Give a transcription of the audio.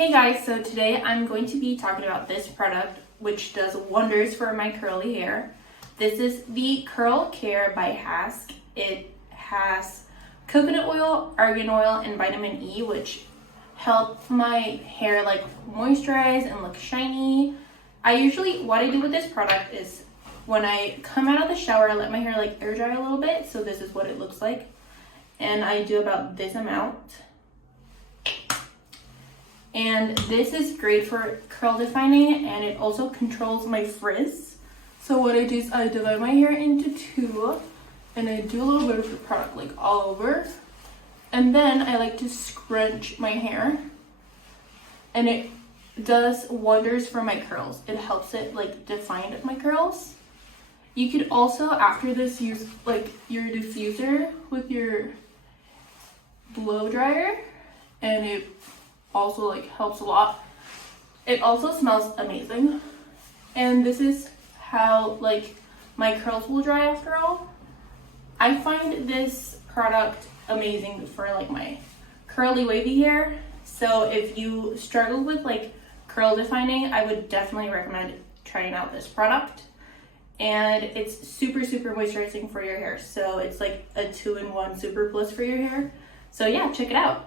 Hey guys, so today I'm going to be talking about this product which does wonders for my curly hair. This is the Curl Care by HASK. It has coconut oil, argan oil, and vitamin E, which help my hair like moisturize and look shiny. What I do with this product is when I come out of the shower, I let my hair like air dry a little bit. So this is what it looks like. And I do about this amount. And this is great for curl defining, and it also controls my frizz. So what I do is I divide my hair into two, and I do a little bit of the product like all over. And then I like to scrunch my hair, and it does wonders for my curls. It helps it like define my curls. You could also, after this, use like your diffuser with your blow dryer, and it also like helps a lot. It also smells amazing, and this is how like my curls will dry after all. I find this product amazing for like my curly wavy hair. So if you struggle with like curl defining, I would definitely recommend trying out this product. And it's super moisturizing for your hair, so it's like a 2-in-1 super plus for your hair. So yeah, check it out.